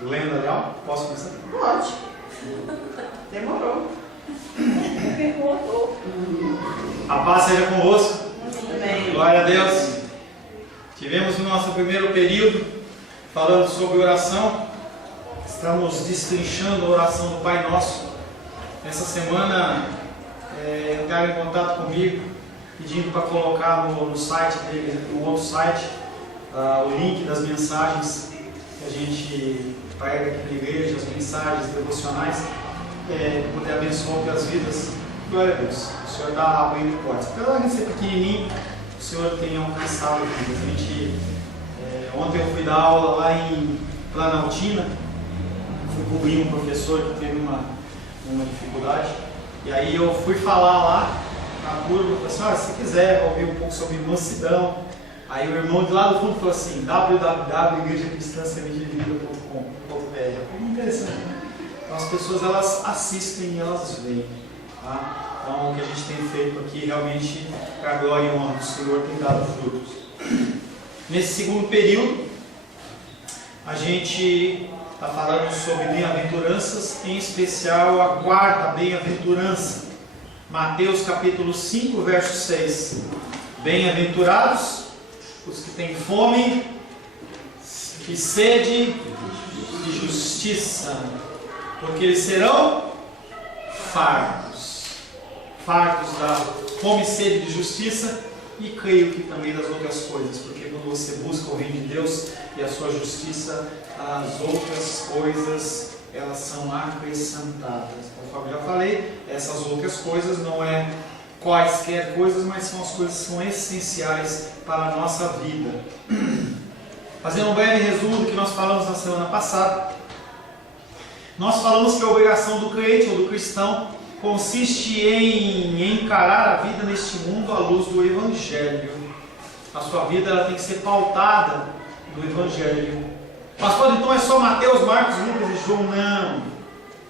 Glenda Leal, posso começar? Pode. Demorou. A paz seja convosco. Amém. Glória a Deus. Tivemos o nosso primeiro período falando sobre oração. Estamos destrinchando a oração do Pai Nosso. Essa semana entraram em contato comigo, pedindo para colocar no site dele, no outro site, o link das mensagens que a gente prega aqui na igreja, as mensagens devocionais, para poder abençoar outras vidas. Glória a Deus. O Senhor está abrindo portas. Apesar de ser pequenininho, o Senhor tem alcançado vidas. Ontem eu fui dar aula lá em Planaltina, fui cobrir um professor que teve uma dificuldade, e aí eu fui falar lá na curva, falei assim, se quiser ouvir um pouco sobre mansidão, aí o irmão de lá do fundo falou assim, www.igrejacristãsemedievida.com.br. Interessante, né? Então as pessoas, elas assistem e elas veem, tá? Então o que a gente tem feito aqui realmente, para a glória e honra do Senhor, tem dado frutos. Nesse segundo período, a gente está falando sobre bem-aventuranças, em especial a quarta bem-aventurança, Mateus capítulo 5, verso 6. Bem-aventurados os que têm fome e sede de justiça, porque eles serão fartos. Fartos da fome e sede de justiça, e creio que também das outras coisas, porque quando você busca o reino de Deus e a sua justiça, as outras coisas, elas são acrescentadas. Conforme já falei, essas outras coisas não é quaisquer coisas, mas são as coisas que são essenciais para a nossa vida. Fazendo um breve resumo do que nós falamos na semana passada, nós falamos que a obrigação do crente ou do cristão consiste em encarar a vida neste mundo à luz do Evangelho. A sua vida ela tem que ser pautada no Evangelho. Pastor, então é só Mateus, Marcos, Lucas e João? Não.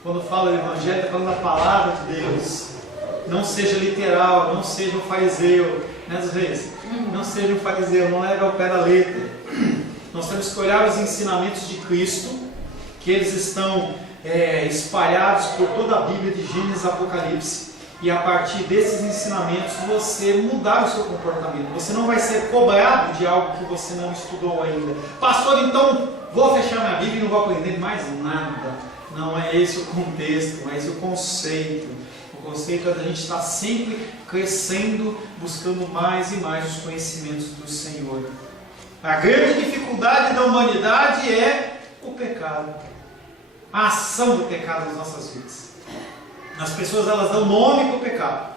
Quando fala o Evangelho, está falando da palavra de Deus. Não seja literal, não seja um fariseu, né, às vezes? Não seja um fariseu, não leve ao pé da letra. Nós temos que olhar os ensinamentos de Cristo, que eles estão espalhados por toda a Bíblia, de Gênesis a Apocalipse, e a partir desses ensinamentos você mudar o seu comportamento. Você não vai ser cobrado de algo que você não estudou ainda. Pastor, então vou fechar minha Bíblia e não vou aprender mais nada. Não é esse o contexto, mas o conceito. O conceito é da gente estar sempre crescendo, buscando mais e mais os conhecimentos do Senhor. A grande dificuldade da humanidade é o pecado. A ação do pecado nas nossas vidas. As pessoas, elas dão nome para o pecado.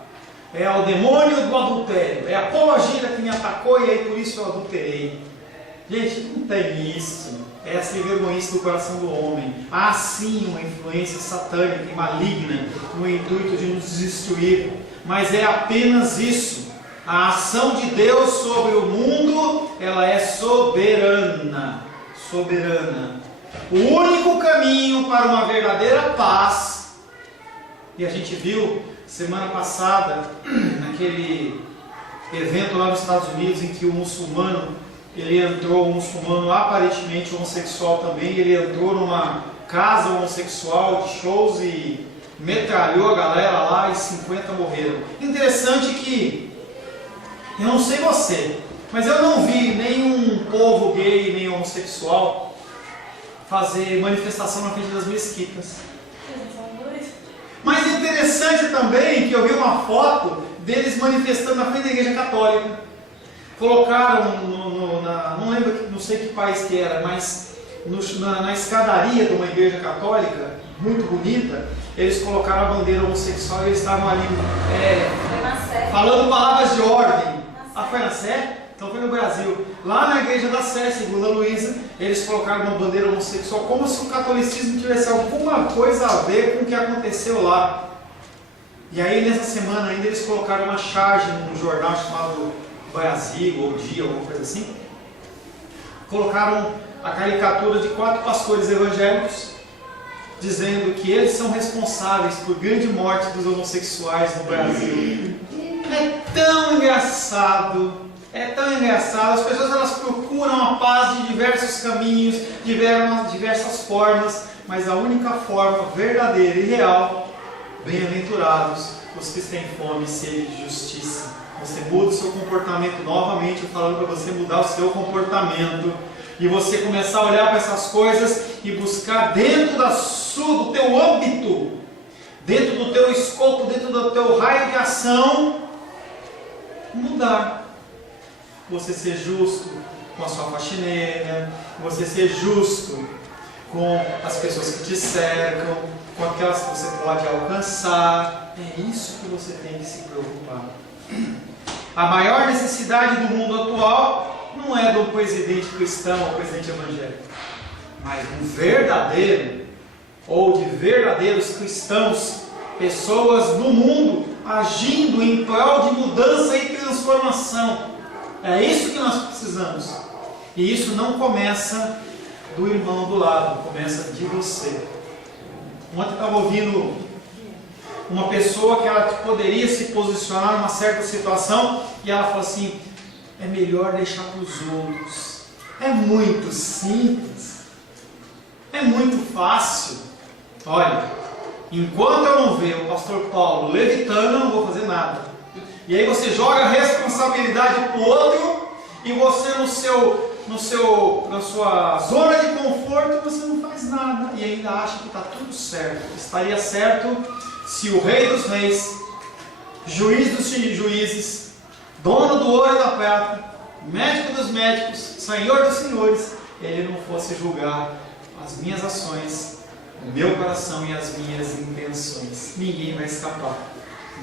É o demônio do adultério, é a pombagira que me atacou e aí por isso eu adulterei. Gente, não tem isso. É essa vergonhice do coração do homem. Há sim uma influência satânica e maligna no intuito de nos destruir, mas é apenas isso. A ação de Deus sobre o mundo, ela é soberana. Soberana. O único caminho para uma verdadeira paz, e a gente viu semana passada, naquele evento lá nos Estados Unidos, em que o muçulmano, um muçulmano aparentemente homossexual também, ele entrou numa casa homossexual de shows e metralhou a galera lá e 50 morreram. Interessante que, eu não sei você, mas eu não vi nenhum povo gay, nem homossexual fazer manifestação na frente das mesquitas. Mas interessante também que eu vi uma foto deles manifestando na frente da igreja católica. Colocaram não lembro, não sei que país que era, mas na escadaria de uma igreja católica muito bonita, eles colocaram a bandeira homossexual e eles estavam ali falando palavras de ordem. Foi na Sé? Então foi no Brasil. Lá na igreja da Sé, segunda Luísa, eles colocaram uma bandeira homossexual como se o catolicismo tivesse alguma coisa a ver com o que aconteceu lá. E aí nessa semana ainda eles colocaram uma charge num jornal chamado Brasil ou Dia, alguma coisa assim. Colocaram a caricatura de 4 pastores evangélicos dizendo que eles são responsáveis por grande morte dos homossexuais no Brasil. É tão engraçado. É tão engraçado, as pessoas elas procuram a paz de diversos caminhos, diversas formas, mas a única forma verdadeira e real, bem-aventurados os que têm fome e sede de justiça. Você muda o seu comportamento novamente, falando para você mudar o seu comportamento, e você começar a olhar para essas coisas e buscar dentro do teu âmbito, dentro do teu escopo, dentro do teu raio de ação, mudar. Você ser justo com a sua faxineira, você ser justo com as pessoas que te cercam, com aquelas que você pode alcançar. É isso que você tem que se preocupar. A maior necessidade do mundo atual não é do presidente cristão ou presidente evangélico, mas um verdadeiro ou de verdadeiros cristãos, pessoas no mundo agindo em prol de mudança e transformação. É isso que nós precisamos. E isso não começa do irmão do lado, começa de você. Ontem eu estava ouvindo uma pessoa que ela poderia se posicionar numa certa situação e ela falou assim: é melhor deixar para os outros. É muito simples, é muito fácil. Olha, enquanto eu não ver o pastor Paulo levitando, eu não vou fazer nada. E aí você joga a responsabilidade para o outro e você na sua zona de conforto você não faz nada e ainda acha que está tudo certo. Estaria certo se o Rei dos Reis, Juiz dos Juízes, Dono do ouro e da prata, Médico dos médicos, Senhor dos senhores, Ele não fosse julgar as minhas ações, o meu coração e as minhas intenções. Ninguém vai escapar.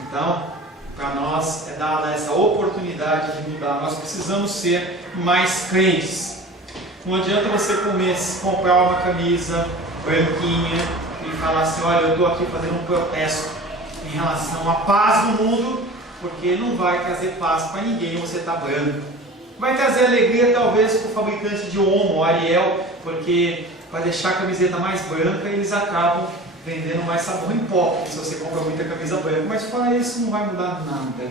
Então, para nós é dada essa oportunidade de mudar. Nós precisamos ser mais crentes. Não adianta você comprar uma camisa branquinha e falar assim: olha, eu estou aqui fazendo um protesto em relação à paz no mundo, porque não vai trazer paz para ninguém você está branco. Vai trazer alegria talvez para o fabricante de Omo, Ariel, porque para deixar a camiseta mais branca eles acabam vendendo mais sabão em pó, porque se você compra muita camisa branca, mas fora isso não vai mudar nada.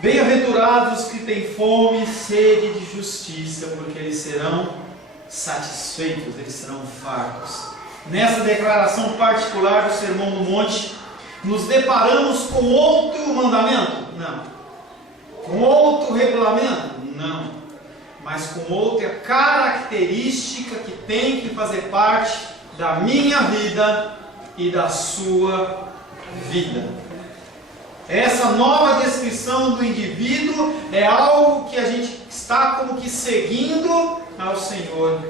Bem-aventurados que têm fome e sede de justiça, porque eles serão satisfeitos, eles serão fartos. Nessa declaração particular do Sermão do Monte, nos deparamos com outro mandamento? Não. Com outro regulamento? Não. Mas com outra característica que tem que fazer parte da minha vida e da sua vida. Essa nova descrição do indivíduo é algo que a gente está como que seguindo ao Senhor,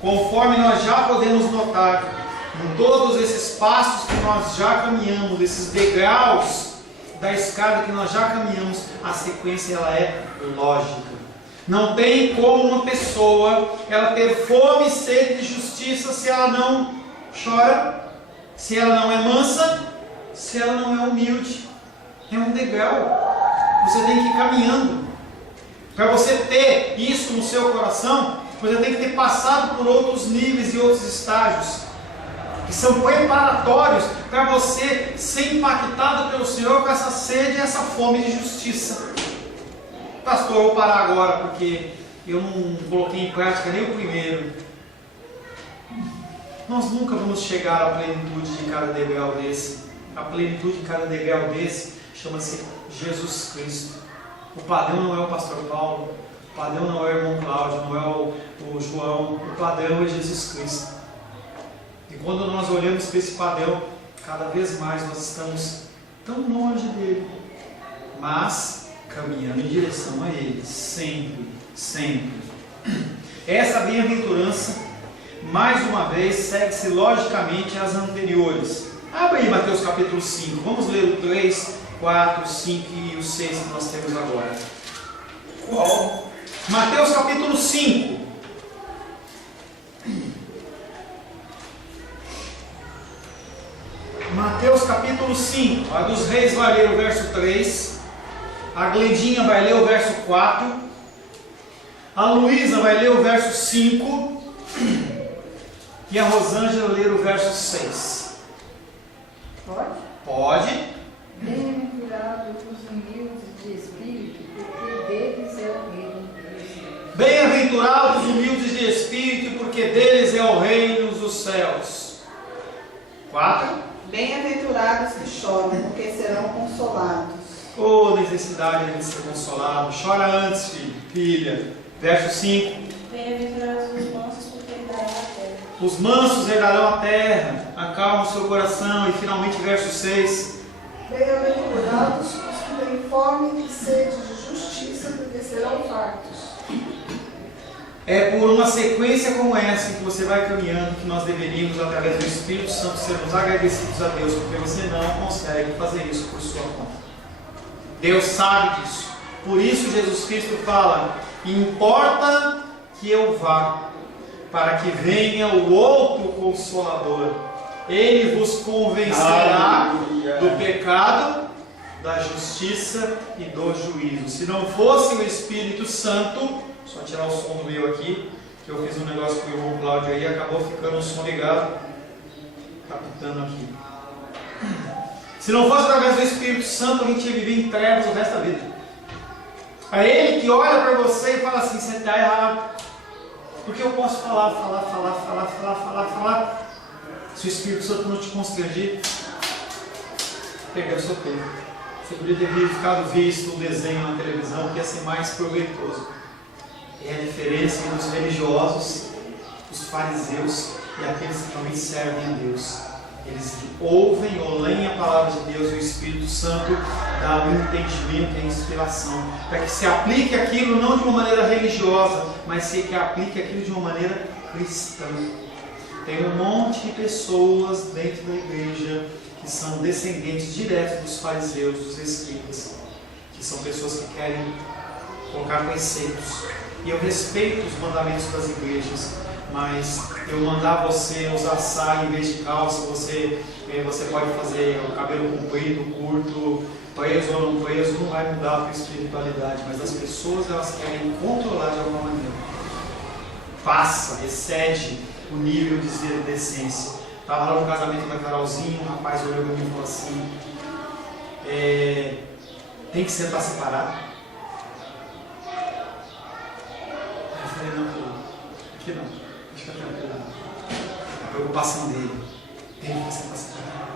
conforme nós já podemos notar em todos esses passos que nós já caminhamos, esses degraus da escada que nós já caminhamos, a sequência ela é lógica. Não tem como uma pessoa ela ter fome e sede de justiça se ela não chora, se ela não é mansa, se ela não é humilde. É um degrau. Você tem que ir caminhando. Para você ter isso no seu coração, você tem que ter passado por outros níveis e outros estágios, que são preparatórios para você ser impactado pelo Senhor com essa sede e essa fome de justiça. Pastor, eu vou parar agora porque eu não coloquei em prática nem o primeiro. Nós nunca vamos chegar à plenitude de cada degrau desse. A plenitude de cada degrau desse chama-se Jesus Cristo. O padrão não é o pastor Paulo, o padrão não é o irmão Cláudio, não é o João, o padrão é Jesus Cristo. E quando nós olhamos para esse padrão, cada vez mais nós estamos tão longe dele, mas caminhando em direção a Ele, sempre, sempre. Essa bem-aventurança, mais uma vez, segue-se logicamente às anteriores. Abre aí Mateus capítulo 5, vamos ler o 3, 4, 5 e o 6 que nós temos agora. Qual? Mateus capítulo 5. Mateus capítulo 5. A dos Reis vai ler o verso 3. A Glendinha vai ler o verso 4. A Luísa vai ler o verso 5. E a Rosângela ler o verso 6. Pode? Pode. Bem-aventurados os humildes de espírito, porque deles é o reino dos céus. Bem-aventurados os humildes de espírito, porque deles é o reino dos céus. 4. Bem-aventurados que choram, porque serão consolados. Oh, necessidade de ser consolado. Chora antes, filho, filha. Verso 5. Bem-aventurados os mansos, porque herdarão a terra. Os mansos herdarão a terra. Acalma o seu coração. E finalmente, verso 6. Bem-aventurados os que têm fome e sede de justiça, porque serão fartos. É por uma sequência como essa que você vai caminhando que nós deveríamos, através do Espírito Santo, sermos agradecidos a Deus, porque você não consegue fazer isso por sua conta. Deus sabe disso. Por isso Jesus Cristo fala: importa que eu vá, para que venha o outro Consolador. Ele vos convencerá do pecado, da justiça e do juízo. Se não fosse o Espírito Santo, só tirar o som do meu aqui, que eu fiz um negócio com o irmão Cláudio aí, acabou ficando o som ligado, captando aqui. Se não fosse através do Espírito Santo, a gente ia viver em trevas o resto da vida. É Ele que olha para você e fala assim: você está errado. Porque eu posso falar. Se o Espírito Santo não te constranger, perdeu o seu tempo. Você podia ter ficado visto um desenho na televisão que ia ser mais proveitoso. É a diferença entre os religiosos, os fariseus e aqueles que também servem a Deus. Eles ouvem ou leem a palavra de Deus e o Espírito Santo dá um entendimento e a inspiração para que se aplique aquilo não de uma maneira religiosa, mas que aplique aquilo de uma maneira cristã. Tem um monte de pessoas dentro da igreja que são descendentes diretos dos fariseus, dos escribas, que são pessoas que querem colocar preceitos. E eu respeito os mandamentos das igrejas, mas eu mandar você usar saia em vez de calça, você pode fazer o cabelo comprido, curto, preso ou não preso, não vai mudar a tua espiritualidade, mas as pessoas elas querem controlar de alguma maneira. Passa, excede o nível de decência. Estava lá no casamento da Carolzinha, um rapaz olhou para mim e falou assim: tem que sentar separado? Eu falei: não, aqui não, deixa eu tranquilo. A preocupação dele, tem que sentar separado.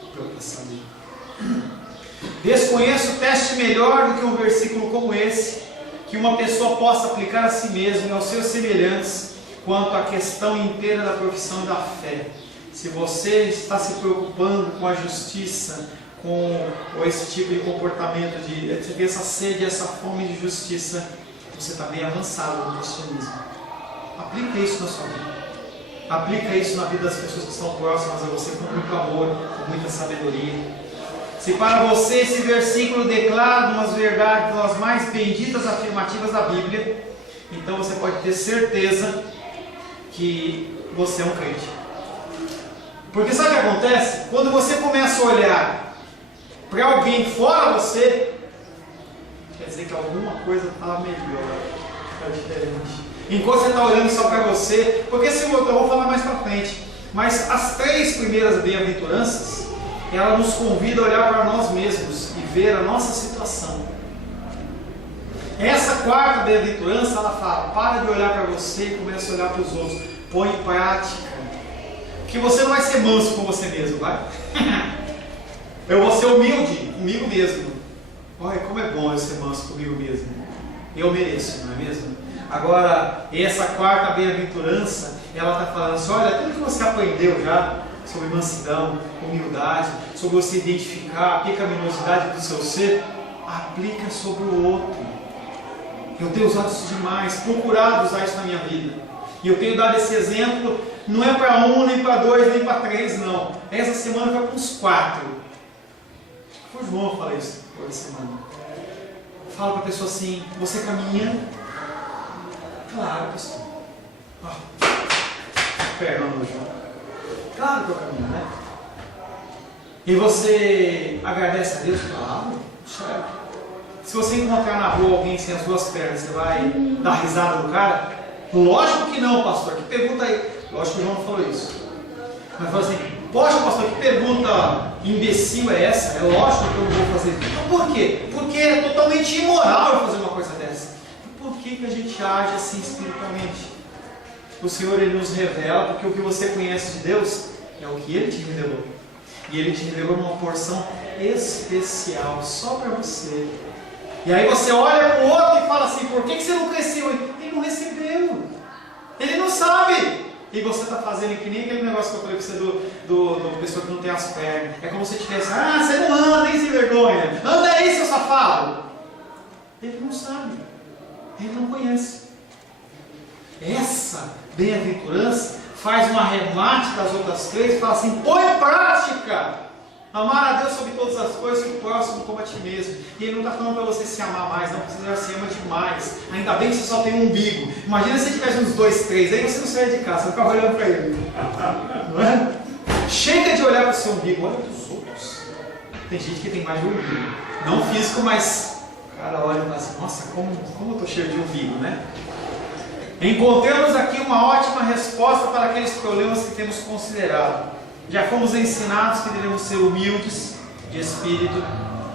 A preocupação dele. Desconheço teste melhor do que um versículo como esse, que uma pessoa possa aplicar a si mesmo e aos seus semelhantes, quanto à questão inteira da profissão e da fé. Se você está se preocupando com a justiça, com esse tipo de comportamento, de ter essa sede, essa fome de justiça, você está bem avançado no cristianismo. Aplica isso na sua vida. Aplica isso na vida das pessoas que estão próximas a você, com muito amor, com muita sabedoria. Se para você esse versículo declara umas verdades, as mais benditas afirmativas da Bíblia, então você pode ter certeza que você é um crente. Porque sabe o que acontece? Quando você começa a olhar para alguém fora você, quer dizer que alguma coisa está melhor, está diferente. Enquanto você está olhando só para você, porque se eu vou falar mais para frente, mas as 3 primeiras bem-aventuranças, ela nos convida a olhar para nós mesmos e ver a nossa situação. Essa 4ª bem-aventurança, ela fala: para de olhar para você e comece a olhar para os outros. Põe em prática. Porque você não vai ser manso com você mesmo, vai? Eu vou ser humilde comigo mesmo. Olha como é bom eu ser manso comigo mesmo. Eu mereço, não é mesmo? Agora, essa 4ª bem-aventurança, ela está falando assim: olha, tudo que você aprendeu já sobre mansidão, humildade, sobre você identificar a pecaminosidade do seu ser, aplica sobre o outro. Eu tenho usado isso demais, procurado usar isso na minha vida. E eu tenho dado esse exemplo, não é para 1, nem para 2, nem para 3, não. Essa semana foi para uns 4. Foi o João que falou isso toda semana. Fala para a pessoa assim: você caminha? Claro, pastor. Perdão, João. Claro que eu caminho, né? E você agradece a Deus? Claro, sério. Se você encontrar na rua alguém sem as 2 pernas, você vai dar risada do cara? Lógico que não, pastor. Que pergunta aí? Lógico que o João não falou isso. Mas falou assim: poxa, pastor, que pergunta imbecil é essa? É lógico que eu não vou fazer. Mas por quê? Porque é totalmente imoral eu fazer uma coisa dessa. E por que a gente age assim espiritualmente? O Senhor, Ele nos revela, porque o que você conhece de Deus é o que Ele te revelou. E Ele te revelou uma porção especial, só para você. E aí você olha para o outro e fala assim, por que você não cresceu? Ele não recebeu. Ele não sabe. E você está fazendo que nem aquele negócio que eu falei para você do pessoa que não tem as pernas. É como se tivesse, você não anda, hein, sem vergonha. Anda aí, seu safado. Ele não sabe. Ele não conhece. Essa bem-aventurança faz um arremate das outras três e fala assim, põe em prática. Amar a Deus sobre todas as coisas e o próximo como a ti mesmo. E Ele não está falando para você se amar mais, não, porque você já se ama demais. Ainda bem que você só tem um umbigo. Imagina se tivesse uns 2, 3, aí você não saia de casa, você ficava olhando para ele. Não é? Chega de olhar para o seu umbigo, olha para os outros. Tem gente que tem mais de um umbigo. Não físico, mas o cara olha e fala assim, nossa, como eu estou cheio de umbigo, né? Encontramos aqui uma ótima resposta para aqueles problemas que temos considerado. Já fomos ensinados que devemos ser humildes de espírito,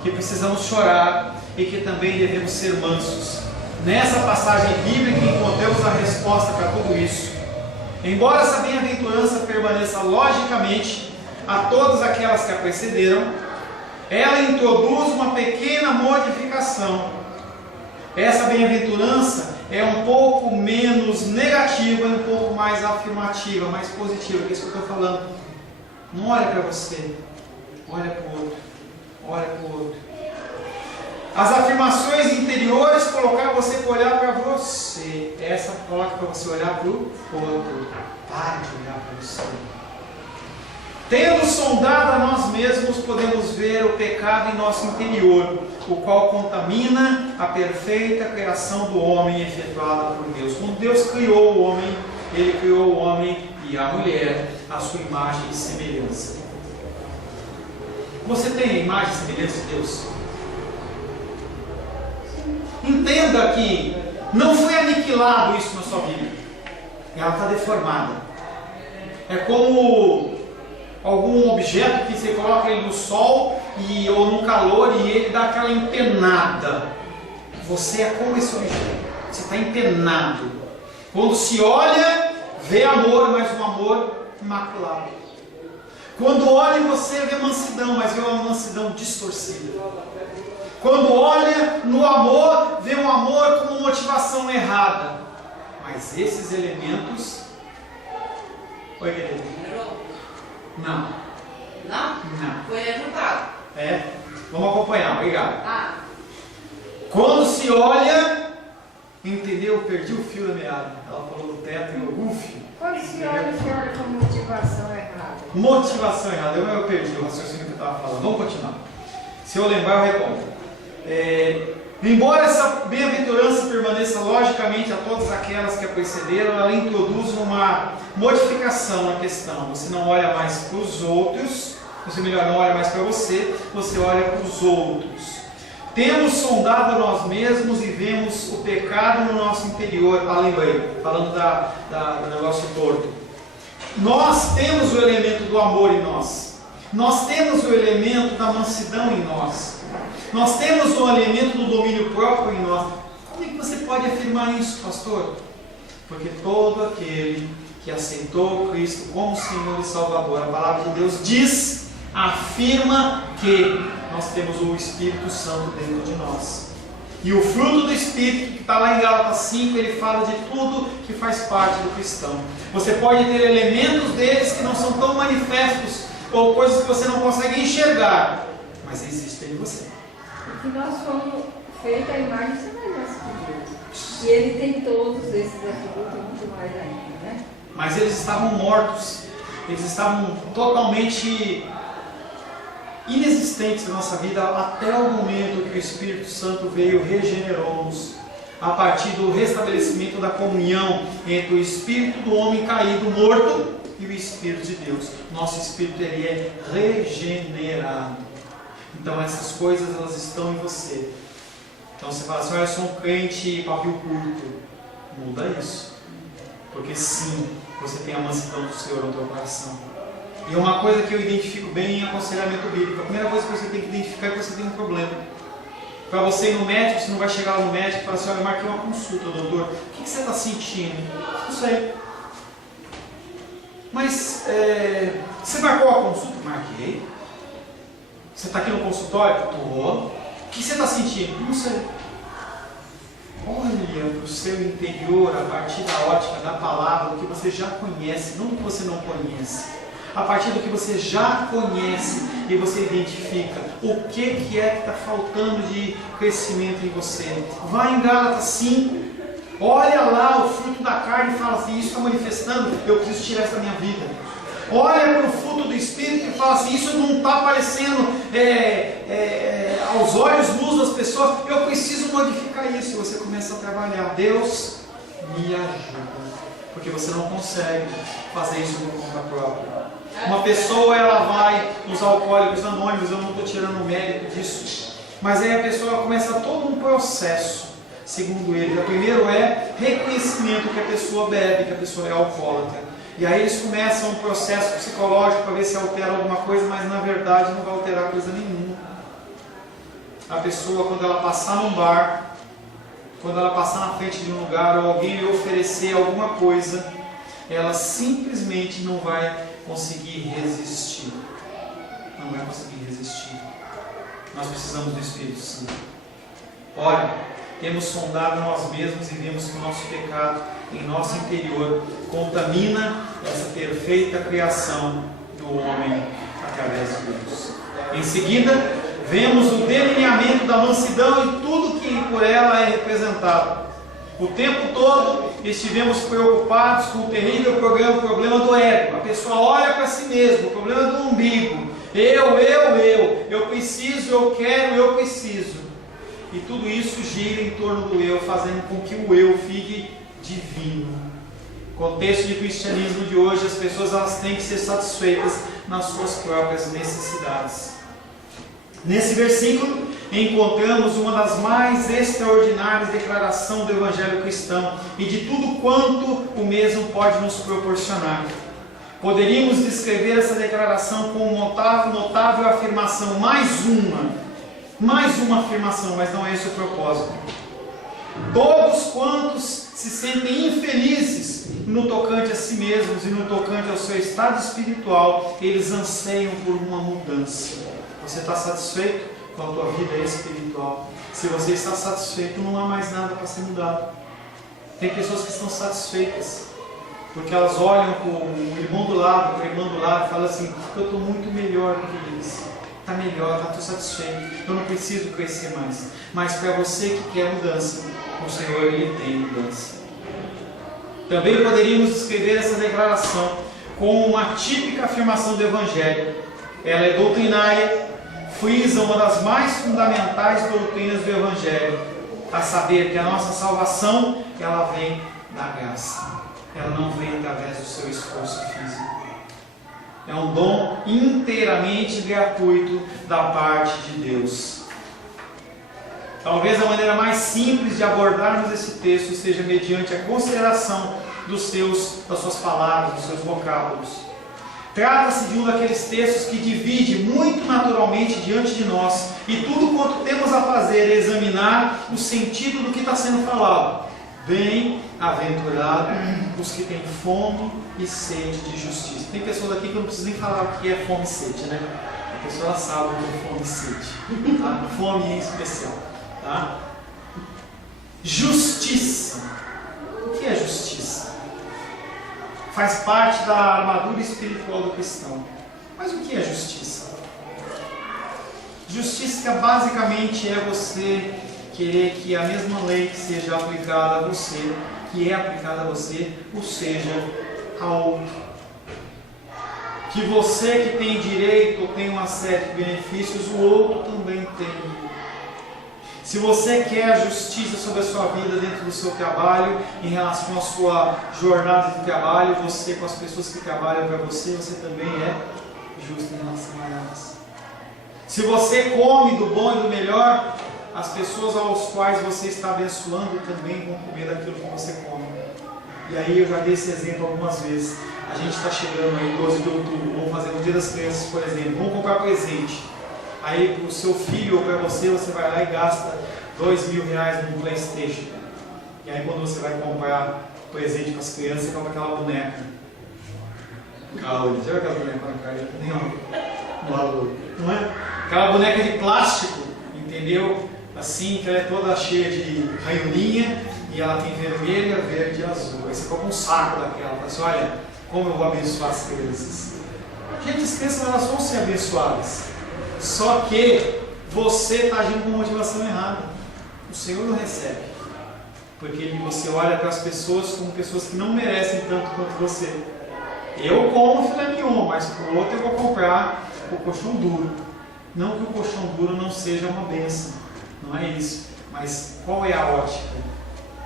que precisamos chorar e que também devemos ser mansos. Nessa passagem bíblica encontramos a resposta para tudo isso. Embora essa bem-aventurança permaneça logicamente a todas aquelas que a precederam, ela introduz uma pequena modificação. Essa bem-aventurança é um pouco menos negativa e um pouco mais afirmativa, mais positiva, que é isso que eu estou falando. Não olha para você, olha para o outro, olha para o outro. As afirmações interiores colocaram você para olhar para você. Essa coloca para você olhar para o outro. Pare de olhar para você. Tendo sondado a nós mesmos, podemos ver o pecado em nosso interior, o qual contamina a perfeita criação do homem efetuada por Deus. Quando Deus criou o homem, Ele criou o homem e a mulher, a sua imagem e semelhança. Você tem a imagem e semelhança de Deus? Entenda que não foi aniquilado isso na sua vida. Ela está deformada. É como algum objeto que você coloca ele no sol ou no calor e ele dá aquela empenada. Você é como esse objeto. Você está empenado. Quando se olha, vê amor, mas um amor imaculado. Quando olha em você, vê mansidão, mas vê uma mansidão distorcida. Quando olha no amor, vê um amor como motivação errada. Mas esses elementos... Oi, querido. Não. Não? Não. Foi resultado. É. Vamos acompanhar, obrigado. Quando se olha... Entendeu? Perdi o fio da meada. Ela falou do teto e o fio. Quando se olha com motivação errada. Motivação errada. Eu perdi o raciocínio que eu estava falando. Vamos continuar. Se eu lembrar, eu reponho. Embora essa bem-aventurança permaneça logicamente a todas aquelas que a precederam, ela introduz uma modificação na questão. Você não olha mais para os outros, você melhor não olha mais para você, você olha para os outros. Temos sondado a nós mesmos e vemos o pecado no nosso interior. Aleluia, falando do negócio torto. Nós temos o elemento do amor em nós. Nós temos o elemento da mansidão em nós. Nós temos o elemento do domínio próprio em nós. Como é que você pode afirmar isso, pastor? Porque todo aquele que aceitou Cristo como Senhor e Salvador, a palavra de Deus diz, afirma que nós temos o Espírito Santo dentro de nós. E o fruto do Espírito, que está lá em Gálatas 5, ele fala de tudo que faz parte do cristão. Você pode ter elementos deles que não são tão manifestos, ou coisas que você não consegue enxergar, mas existem em você. Porque nós fomos feitos a imagem e semelhança de Deus. E Ele tem todos esses atributos e muito mais ainda, né? Mas eles estavam mortos, eles estavam totalmente inexistentes na nossa vida até o momento que o Espírito Santo veio e regenerou-nos, a partir do restabelecimento da comunhão entre o espírito do homem caído, morto, e o Espírito de Deus. Nosso espírito ele é regenerado. Então essas coisas elas estão em você. Então você fala assim, olha, eu sou um crente pavio curto. Muda isso. Porque sim, você tem a mansidão do Senhor no teu coração. E uma coisa que eu identifico bem em aconselhamento bíblico, a primeira coisa que você tem que identificar é que você tem um problema. Para você ir no médico, você não vai chegar lá no médico e falar assim, olha, eu marquei uma consulta, doutor, o que você está sentindo? Não sei. Mas, você marcou a consulta? Marquei. Você está aqui no consultório? Estou. O que você está sentindo? Não sei. Olha para o seu interior a partir da ótica da palavra, do que você já conhece, não do que você não conhece. A partir do que você já conhece e você identifica o que é que está faltando de crescimento em você. Vai em Gálatas 5, olha lá o fruto da carne e fala assim, isso está manifestando, eu preciso tirar isso da minha vida. Olha para o fruto do Espírito e fala assim, isso não está aparecendo aos olhos luz das pessoas, eu preciso modificar isso. E você começa a trabalhar, Deus me ajuda, porque você não consegue fazer isso por conta própria. Uma pessoa, ela vai nos alcoólicos anônimos, eu não estou tirando o mérito disso, mas aí a pessoa começa todo um processo, segundo ele. O primeiro é reconhecimento que a pessoa bebe, que a pessoa é alcoólatra. E aí eles começam um processo psicológico para ver se altera alguma coisa, mas na verdade não vai alterar coisa nenhuma. A pessoa, quando ela passar num bar, quando ela passar na frente de um lugar, ou alguém lhe oferecer alguma coisa, ela simplesmente não vai conseguir resistir. Não vai conseguir resistir. Nós precisamos do Espírito Santo. Olha, temos sondado nós mesmos e vemos que o nosso pecado em nosso interior contamina essa perfeita criação do homem através de Deus. Em seguida, vemos o delineamento da mansidão e tudo que por ela é representado. O tempo todo estivemos preocupados com o terrível problema do ego. A pessoa olha para si mesma, o problema do umbigo. Eu preciso, eu quero, eu preciso. E tudo isso gira em torno do eu, fazendo com que o eu fique divino. Contexto de cristianismo de hoje, as pessoas elas têm que ser satisfeitas nas suas próprias necessidades. Nesse versículo, encontramos uma das mais extraordinárias declarações do Evangelho cristão e de tudo quanto o mesmo pode nos proporcionar. Poderíamos descrever essa declaração como uma notável afirmação, mais uma afirmação, mas não é esse o propósito. Todos quantos se sentem infelizes no tocante a si mesmos e no tocante ao seu estado espiritual, eles anseiam por uma mudança. Você está satisfeito com a tua vida espiritual? Se você está satisfeito, não há mais nada para ser mudado. Tem pessoas que estão satisfeitas, porque elas olham para o irmão do lado, para a irmã do lado e falam assim, eu estou muito melhor do que eles. Está melhor, estou satisfeito, eu não preciso crescer mais. Mas para você que quer mudança, o Senhor Ele tem mudança. Também poderíamos descrever essa declaração como uma típica afirmação do Evangelho. Ela é doutrinária, frisa uma das mais fundamentais doutrinas do Evangelho, a saber que a nossa salvação, ela vem da graça, ela não vem através do seu esforço físico. É um dom inteiramente gratuito da parte de Deus. Talvez a maneira mais simples de abordarmos esse texto seja mediante a consideração das suas palavras, dos seus vocábulos. Trata-se de um daqueles textos que divide muito naturalmente diante de nós, e tudo quanto temos a fazer é examinar o sentido do que está sendo falado. Bem-aventurado os que têm fome e sede de justiça. Tem pessoas aqui que eu não preciso nem falar o que é fome e sede, né? A pessoa sabe o que é fome e sede, tá? Fome em especial, tá? Justiça. O que é justiça? Faz parte da armadura espiritual do cristão. Mas o que é justiça? Justiça basicamente é você querer que a mesma lei que seja aplicada a você, que é aplicada a você, o seja a outro. Que você que tem direito ou tem uma série de benefícios, o outro também tem. Se você quer a justiça sobre a sua vida dentro do seu trabalho, em relação à sua jornada de trabalho, você com as pessoas que trabalham para você, você também é justo em relação a elas. Se você come do bom e do melhor, as pessoas aos quais você está abençoando também vão comer daquilo que você come. E aí eu já dei esse exemplo algumas vezes. A gente está chegando aí 12 de outubro, vamos fazer o Dia das Crianças, por exemplo, vamos comprar presente. Aí para o seu filho ou para você, você vai lá e gasta R$2.000 num PlayStation. E aí quando você vai comprar presente para as crianças, você compra aquela boneca. Calma, já viu aquela boneca na cara? Nem um valor, não é? Aquela boneca de plástico, entendeu? Assim, que ela é toda cheia de ranhurinha e ela tem vermelha, verde e azul. Aí você compra um saco daquela, fala assim, olha, como eu vou abençoar as crianças. Gente, as crianças elas vão ser abençoadas. Só que você está agindo com motivação errada. O Senhor não recebe. Porque você olha para as pessoas como pessoas que não merecem tanto quanto você. Eu como filé mignon, mas para o outro eu vou comprar o colchão duro. Não que o colchão duro não seja uma bênção. Não é isso. Mas qual é a ótica?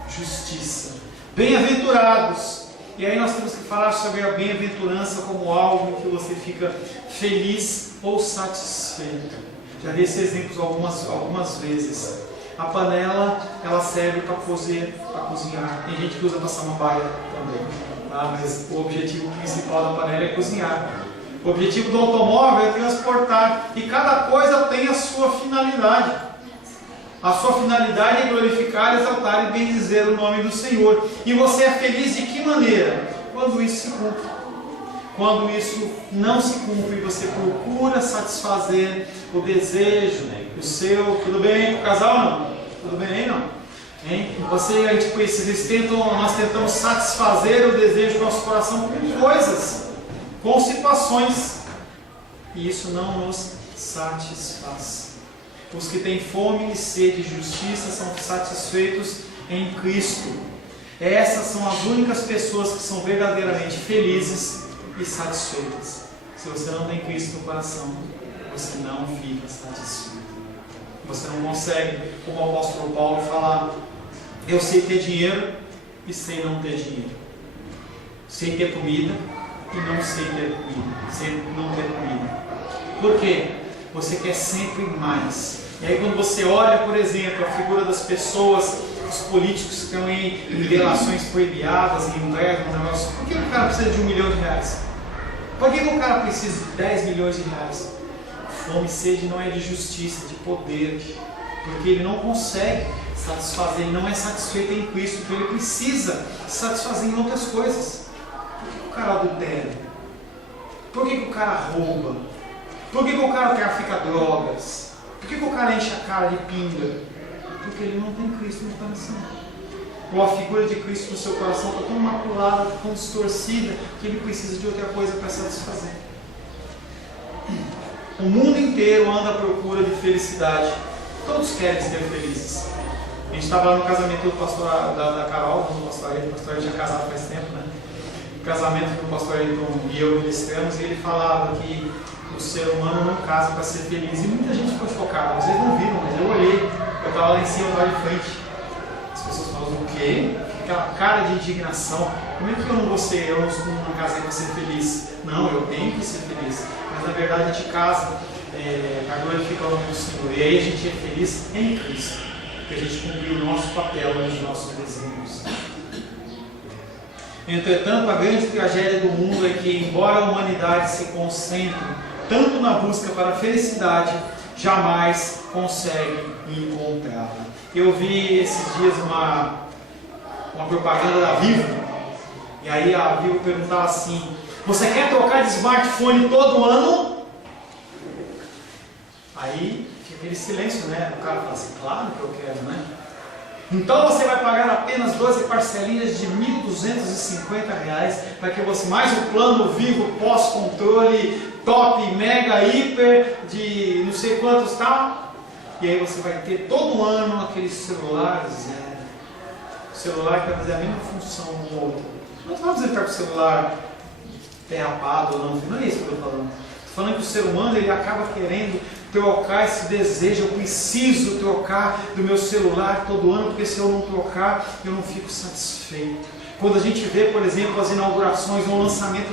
Justiça. Bem-aventurados. E aí nós temos que falar sobre a bem-aventurança como algo em que você fica feliz ou satisfeito. Já dei esses exemplos algumas vezes. A panela, ela serve para cozinhar. Tem gente que usa para samambaia também. Tá? Mas o objetivo principal da panela é cozinhar. O objetivo do automóvel é transportar. E cada coisa tem a sua finalidade. A sua finalidade é glorificar, exaltar e bendizer o nome do Senhor. E você é feliz de que maneira? Quando isso se cumpre. Quando isso não se cumpre, você procura satisfazer o desejo, o seu. Tudo bem com o casal não? Tudo bem aí não? Hein? Nós tentamos satisfazer o desejo do nosso coração com coisas, com situações. E isso não nos satisfaz. Os que têm fome e sede de justiça são satisfeitos em Cristo. Essas são as únicas pessoas que são verdadeiramente felizes e satisfeitas. Se você não tem Cristo no coração, você não fica satisfeito. Você não consegue, como o apóstolo Paulo, falar: eu sei ter dinheiro e sei não ter dinheiro. Sei ter comida e não sei ter comida. Sei não ter comida. Por quê? Você quer sempre mais. E aí quando você olha, por exemplo, a figura das pessoas, os políticos que estão em delações proibidas, em um negócio, por que o cara precisa de R$1 milhão? Por que o cara precisa de R$10 milhões? Fome e sede não é de justiça, de poder, porque ele não consegue satisfazer, ele não é satisfeito em Cristo, então ele precisa satisfazer em outras coisas. Por que o cara adultera? Por que o cara rouba? Por que o cara trafica drogas? Por que o cara enche a cara de pinga? Porque ele não tem Cristo no coração. Ou a figura de Cristo no seu coração está tão maculada, tão distorcida, que ele precisa de outra coisa para satisfazer. O mundo inteiro anda à procura de felicidade. Todos querem ser felizes. A gente estava lá no casamento do pastor da Carol, do pastor Ayrton. O pastor Ayrton já casado faz tempo, né? O casamento que o pastor Ayrton e eu ministramos, e ele falava que o ser humano não casa para ser feliz. E muita gente ficou chocada. Vocês não viram, mas eu olhei. Eu estava lá em cima, eu estava de frente. As pessoas falam: o quê? Aquela cara de indignação. Como é que eu não casei para ser feliz? Não, eu tenho que ser feliz. Mas na verdade a gente casa para glorificar o nome do Senhor. E aí a gente é feliz em Cristo, porque a gente cumpriu o nosso papel nos nossos desígnios. Entretanto, a grande tragédia do mundo é que, embora a humanidade se concentre tanto na busca para a felicidade, jamais consegue encontrá-la. Eu vi esses dias uma propaganda da Vivo, e aí a Vivo perguntava assim: você quer trocar de smartphone todo ano? Aí fica aquele silêncio, né? O cara fala assim: claro que eu quero, né? Então você vai pagar apenas 12 parcelinhas de R$ 1.250 para que você, mais o plano Vivo pós-controle, top, mega, hiper, de não sei quantos tal. E aí você vai ter todo ano aqueles celulares zero. O celular que vai fazer a mesma função do outro. Não estou dizendo que está com o celular derrapado ou não é isso que eu estou falando. Estou falando que o ser humano ele acaba querendo trocar esse desejo. Eu preciso trocar do meu celular todo ano, porque se eu não trocar, eu não fico satisfeito. Quando a gente vê, por exemplo, as inaugurações ou o lançamento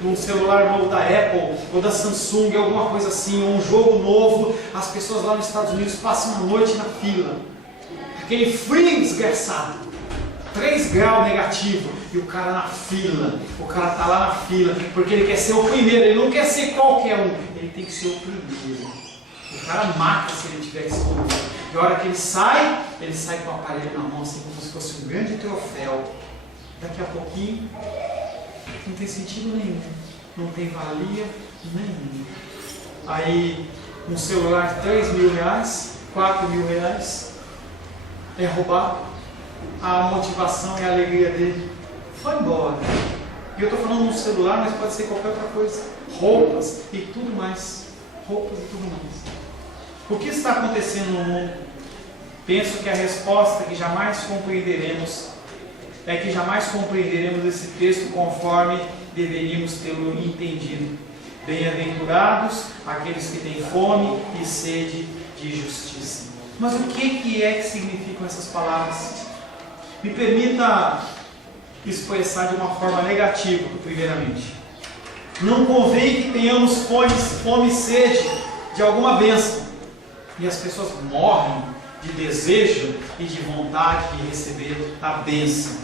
de um celular novo da Apple ou da Samsung, alguma coisa assim, ou um jogo novo, as pessoas lá nos Estados Unidos passam a noite na fila. Aquele frio desgraçado. 3 graus negativo, e o cara na fila, o cara tá lá na fila, porque ele quer ser o primeiro, ele não quer ser qualquer um, ele tem que ser o primeiro. O cara mata se ele tiver que ser o primeiro. E a hora que ele sai com o aparelho na mão, assim, como se fosse um grande troféu. Daqui a pouquinho, não tem sentido nenhum, não tem valia nenhuma. Aí, um celular de 3 mil reais, 4 mil reais, é roubado, a motivação e a alegria dele foi embora. E eu estou falando de um celular, mas pode ser qualquer outra coisa. Roupas e tudo mais. Roupas e tudo mais. O que está acontecendo no mundo? Penso que a resposta que jamais compreenderemos é que jamais compreenderemos esse texto conforme deveríamos tê-lo entendido. Bem-aventurados aqueles que têm fome e sede de justiça. Mas o que é que significam essas palavras? Me permita expressar de uma forma negativa, primeiramente. Não convém que tenhamos fome e sede de alguma bênção. E as pessoas morrem de desejo e de vontade de receber a bênção.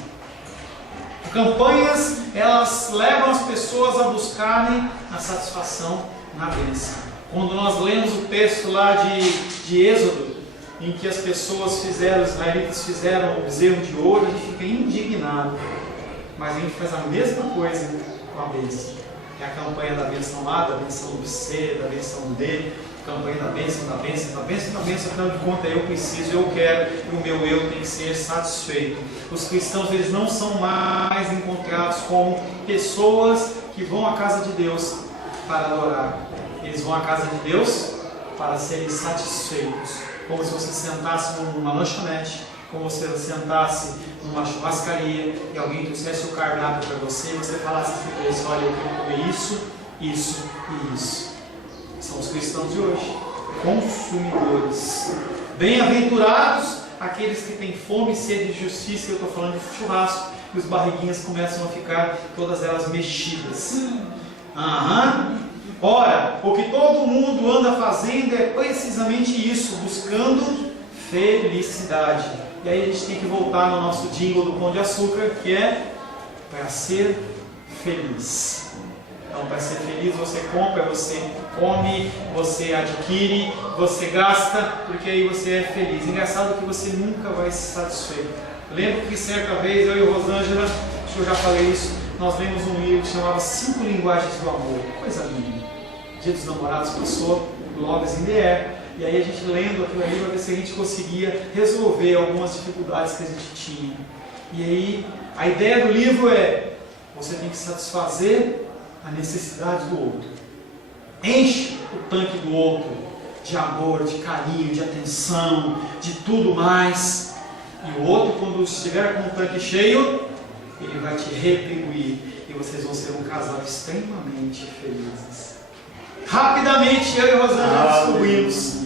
Campanhas, elas levam as pessoas a buscarem a satisfação na bênção. Quando nós lemos o texto lá de Êxodo, em que as pessoas fizeram, os israelitas fizeram o bezerro de ouro, a gente fica indignado. Mas a gente faz a mesma coisa com a bênção. É a campanha da bênção lá, da bênção do C, da bênção D, campanha da bênção, da bênção, da bênção, da bênção, afinal de contas eu preciso, eu quero, e o meu eu tem que ser satisfeito. Os cristãos, eles não são mais encontrados como pessoas que vão à casa de Deus para adorar. Eles vão à casa de Deus para serem satisfeitos. Como se você sentasse numa lanchonete, como se você sentasse numa churrascaria e alguém trouxesse o cardápio para você e você falasse para eles: olha, eu quero comer isso, isso e isso. São os cristãos de hoje, consumidores. Bem-aventurados aqueles que têm fome e sede de justiça. Eu estou falando de churrasco, e os barriguinhas começam a ficar todas elas mexidas. Ora, o que todo mundo anda fazendo é precisamente isso, buscando felicidade. E aí a gente tem que voltar no nosso jingle do Pão de Açúcar, que é para ser feliz. Então, para ser feliz, você compra, você come, você adquire, você gasta, porque aí você é feliz. Engraçado que você nunca vai se satisfazer. Lembro que certa vez, eu e Rosângela, acho que eu já falei isso, nós lemos um livro que chamava 5 Linguagens do Amor. Coisa linda. Dia dos Namorados passou, Love is in the Air. E aí a gente lendo aquilo ali para ver se a gente conseguia resolver algumas dificuldades que a gente tinha. E aí, a ideia do livro é: você tem que satisfazer a necessidade do outro. Enche o tanque do outro de amor, de carinho, de atenção, de tudo mais. E o outro, quando estiver com o tanque cheio, ele vai te retribuir. E vocês vão ser um casal extremamente felizes. Rapidamente, eu e Rosângela descobrimos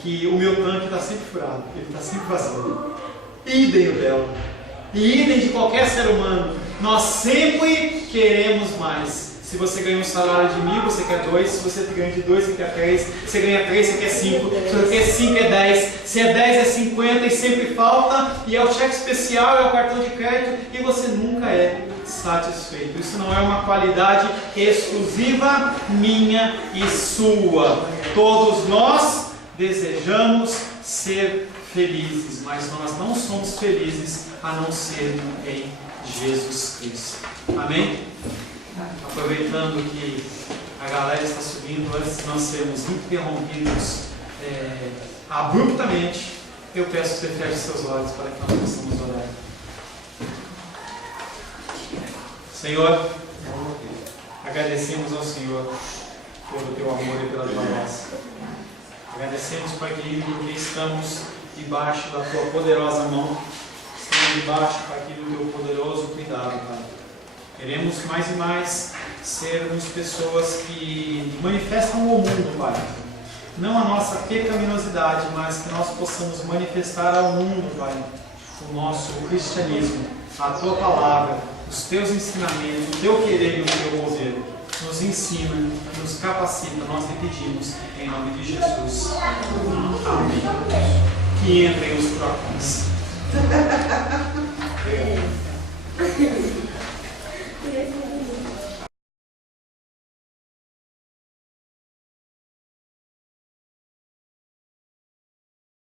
que o meu tanque está sempre furado, ele está sempre vazio. Idem o dela. E idem de qualquer ser humano. Nós sempre queremos mais. Se você ganha um salário de 1.000, você quer 2. Se você ganha de 2, você quer 3. Se você ganha 3, você quer 5. Se você quer 5, é 10. Se é 10, é 50 e sempre falta. E é o cheque especial, é o cartão de crédito. E você nunca é satisfeito. Isso não é uma qualidade exclusiva minha e sua. Todos nós desejamos ser felizes, mas nós não somos felizes a não ser em Jesus Cristo. Amém? Aproveitando que a galera está subindo, antes de nós sermos interrompidos abruptamente, eu peço que você feche seus olhos para que nós possamos orar. Senhor, agradecemos ao Senhor pelo Teu amor e pela Tua graça. Agradecemos, Pai querido, porque estamos debaixo da Tua poderosa mão, estamos debaixo, Pai querido, do Teu poderoso cuidado, Pai. Queremos mais e mais sermos pessoas que manifestam ao mundo, Pai. Não a nossa pecaminosidade, mas que nós possamos manifestar ao mundo, Pai, o nosso cristianismo, a Tua palavra, os Teus ensinamentos, o Teu querer e o Teu mover. Nos ensina, nos capacita, nós te pedimos, em nome de Jesus. Amém. Que entrem os próximos.